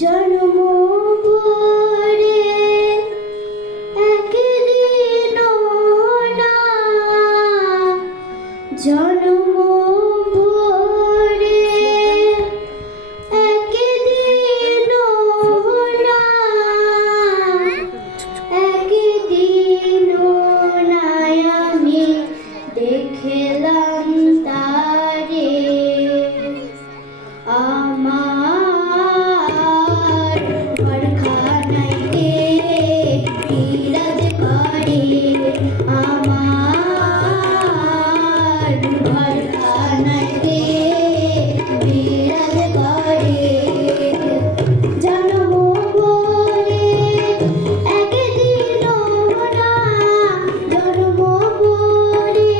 জন্ম ভরে একদিন না, জন্ম ভরে একদিন না, একদিন নাই আমি দেখলাম তারে। আমার ঘরখানাইতে বিরাজ করে, আমার ঘরখানাইতে বিরাজ করে। জন্ম ভরে একদিন না, জন্ম ভরে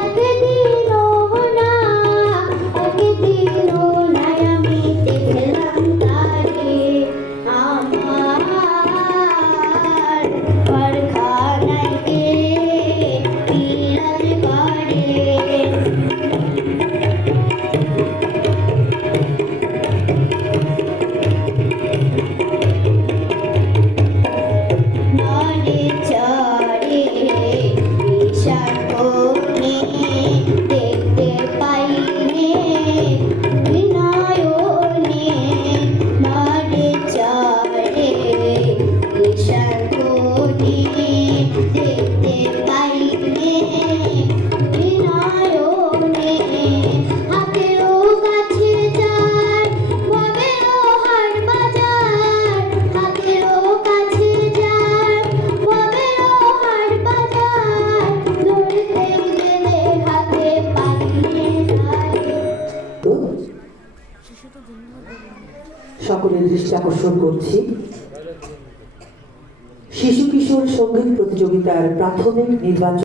একদিন না, একদিন নাই আমি দেখলাম তারে। আমার ঘরখানাইতে বিরাজ করে। নরে চরে ঈশান কোণে দেখতে পাইনে বিনয়নে, নরে চরে ঈশান কোণে দেখতে পাইনে বিনয়নে। হাতেরও কাছে যার ভবেরও হাট বাজার, হাতেরও কাছে যার ভবেরও হাট বাজার, ধরতে গেলে হাতে পাইনে নাই। সকলের দৃষ্টি আকর্ষণ করছি শিশু কিশোর সঙ্গীত প্রতিযোগিতার প্রাথমিক নির্বাচন